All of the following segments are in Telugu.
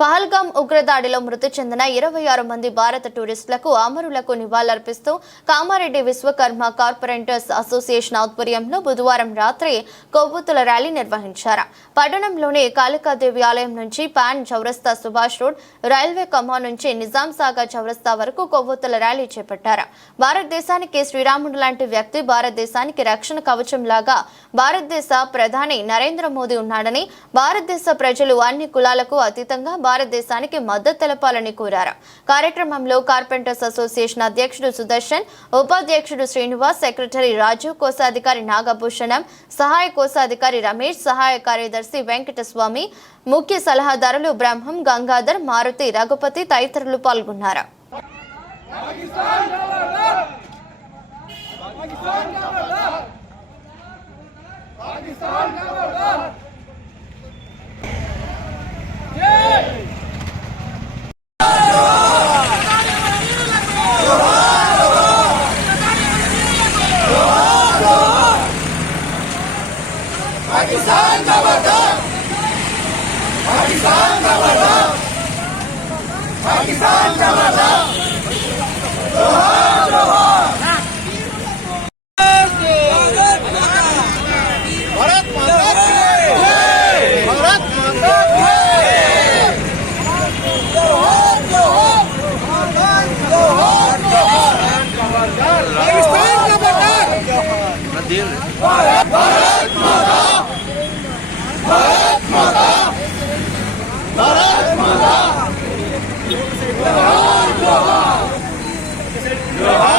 పహల్గామ్ ఉగ్రదాడిలో మృతి చెందిన 26 మంది భారత టూరిస్టులకు అమరులకు నివాళులర్పిస్తూ కామారెడ్డి విశ్వకర్మ కార్పొరేటర్స్ అసోసియేషన్ ఆధ్వర్యంలో బుధవారం రాత్రి కొవ్వొత్తుల ర్యాలీ నిర్వహించారు. పట్టణంలోని కాళికాదేవి ఆలయం నుంచి పాన్ చౌరస్తా సుభాష్ రోడ్, రైల్వే కమాన్ నుంచి నిజాం సాగర్ చౌరస్తా వరకు కొవ్వొత్తుల ర్యాలీ చేపట్టారు. భారతదేశానికి శ్రీరాముడు లాంటి వ్యక్తి భారతదేశానికి రక్షణ కవచం లాగా భారతదేశ ప్రధాని నరేంద్ర మోదీ ఉన్నాడని, భారతదేశ ప్రజలు అన్ని కులాలకు అతీతంగా భారతదేశానికి మద్దతు తెలపాలని కోరారు. కార్యక్రమంలో కార్పెంటర్స్ అసోసియేషన్ అధ్యక్షుడు సుదర్శన్, ఉపాధ్యక్షుడు శ్రీనివాస్, సెక్రటరీ రాజు, కోశాధికారి నాగభూషణం, సహాయ కోశాధికారి రమేష్, సహాయ కార్యదర్శి వెంకటస్వామి, ముఖ్య సలహాదారులు బ్రహ్మం, గంగాధర్, మారుతి, రఘుపతి తదితరులు పాల్గొన్నారు. पाकिस्तान खबरदार, पाकिस्तान खबरदार, पाकिस्तान खबरदार, जोहार जोहार, भारत माता की जय, भारत माता की जय, जोहार जोहार, जोहार जोहार, पाकिस्तान खबरदार, भारत भारत माता, भारत माता, भारत माता, जोहार जोहार, जोहार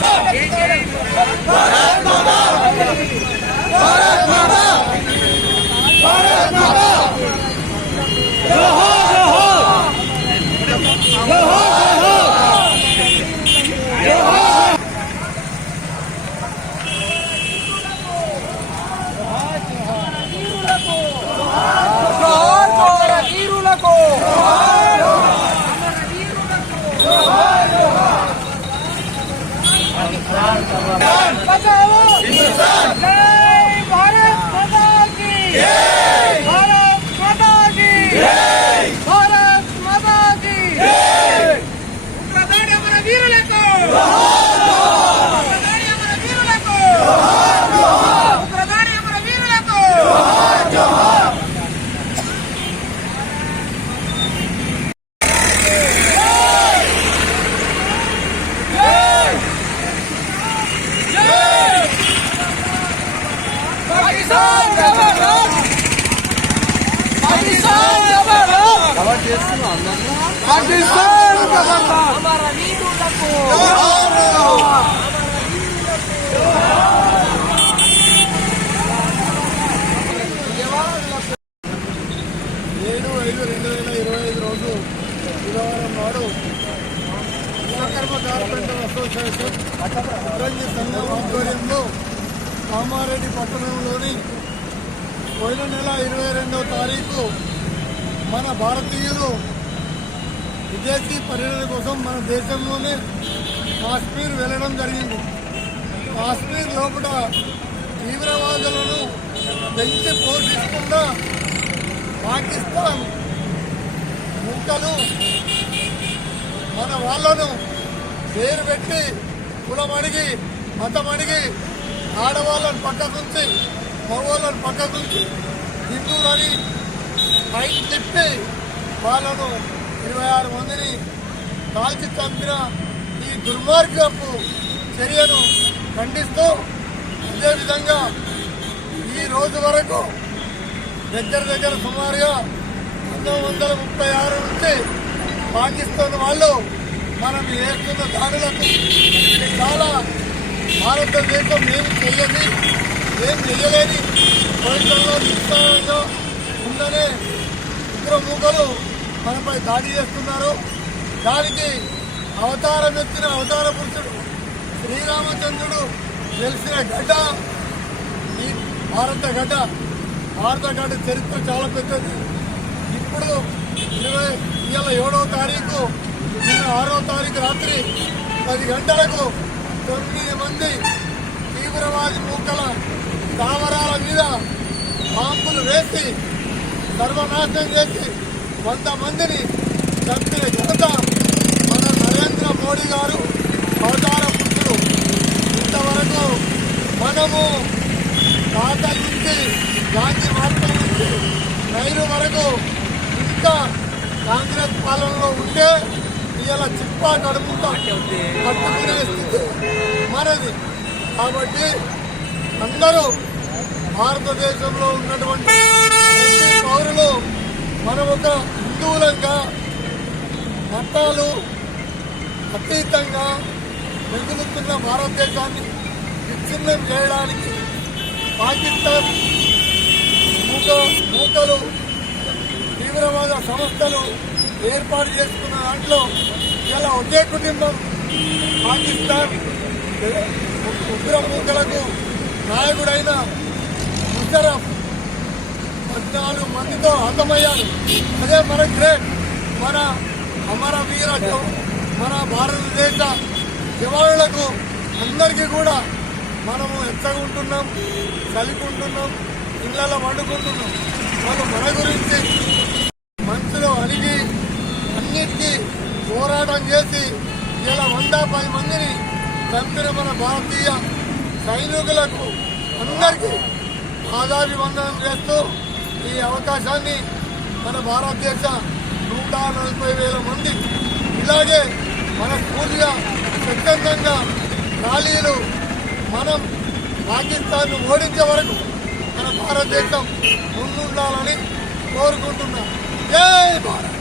भारत माता, भारत माता, भारत माता, जोहार जोहार, जोहार जोहार, जोहार वीरुలకు, बचाओ हिंदुस्तान, जय भारत माता की जय, भारत माता की जय, भारत माता की जय, उग्रदाడి అమర వీరులకు जोहार जोहार, उग्रदाడి అమర వీరులకు जोहार जोहार, उग्रदाడి అమర వీరులకు जोहार जोहार, पाकिस्तान खबरदार, पाकिस्तान खबरदार, पाकिस्तान खबरदार, हमारा वीरुలకు जोहार जोहार, 7/5/2025 రోజు బుధవారం నాడు విశ్వకర్మ కార్పెంటర్ అసోసియేషన్ అభివృద్ధి సంఘం ఆధ్వర్యంలో కామారెడ్డి పట్టణంలోని పోయిన నెల 22వ తారీఖు మన భారతీయులు విదేశీ పర్యటన కోసం మన దేశంలోనే కాశ్మీర్ వెళ్ళడం జరిగింది. కాశ్మీర్ లోపల తీవ్రవాదులను పెంచి పోషిస్తున్న పాకిస్తాన్ ముక్కలు మన వాళ్లను పేరు పెట్టి కులమడిగి మతమడిగి ఆడవాళ్ళని పక్కకుంచి మగవాళ్ళని పక్కకుంచి హిందువులని పైకి తిప్పి వాళ్ళను 26 మందిని కాల్చి చంపిన ఈ దుర్మార్గపు చర్యను ఖండిస్తూ అదేవిధంగా ఈ రోజు వరకు దగ్గర సుమారుగా 1936 నుంచి పాకిస్తాన్ వాళ్ళు మనం చేస్తున్న దాడులకు చాలా భారతదేశం ఏం చెయ్యలేని పోయిటల్లో నిస్సారంగా ఉందనే ఉగ్రమూకలు మనపై దాడి చేస్తున్నారు. దానికి అవతారం ఎత్తిన అవతార పురుషుడు శ్రీరామచంద్రుడు తెలిసిన గడ్డ ఈ భారత గడ్డ చరిత్ర చాలా పెద్దది. ఇప్పుడు 6వ తారీఖు రాత్రి 10 గంటలకు 9 మంది తీవ్రవాది మూకల స్థావరాల మీద బాంబులు వేసి సర్వనాశనం చేసి 100 మందిని చంపిన ఘనత మన నరేంద్ర మోడీ గారు అవతార పుత్రుడు. ఇంతవరకు మనము తాతల నుంచి గాంధీ మహాత్ముల నుంచి నెహ్రూ వరకు ఇంకా కాంగ్రెస్ పాలనలో ఉంటే ఇలా చిప్పా కడుపుతా పట్టుకునే స్థితి మనది. కాబట్టి అందరూ భారతదేశంలో ఉన్నటువంటి ప్రతి పౌరులు మనం ఒక హిందువులంగా మతాలు అతీతంగా మెదులుతున్న భారతదేశాన్ని విచ్ఛిన్నం చేయడానికి పాకిస్తాన్ మూకలు తీవ్రవాద సంస్థలు ఏర్పాటు చేసుకున్న దాంట్లో ఇలా ఒకే కుటుంబం పాకిస్తాన్ ఉగ్ర మూకలకు నాయకుడైన ముషరఫ్ 14 మందితో హతమయ్యారు. అదే మన గ్రేట్, మన అమరవీర మన భారతదేశ జవానులకు అందరికీ కూడా మనము ఎచ్చగుంటున్నాం, చలికుంటున్నాం, ఇళ్లలో వండుకుంటున్నాం. వాళ్ళు మన గురించి మనసులో అలిగి అన్నిటికీ పోరాటం చేసి ఇలా 110 మందిని చంపిన మన భారతీయ సైనికులకు అందరికీ ఆదాభివందనం చేస్తూ ఈ అవకాశాన్ని మన భారతదేశ 140,000 మంది ఇలాగే మన పూర్తిగా స్వచ్ఛందంగా ర్యాలీలు మనం పాకిస్తాన్ ఓడించే వరకు మన భారతదేశం ముందుండాలని కోరుకుంటున్నాం. జై భారత్.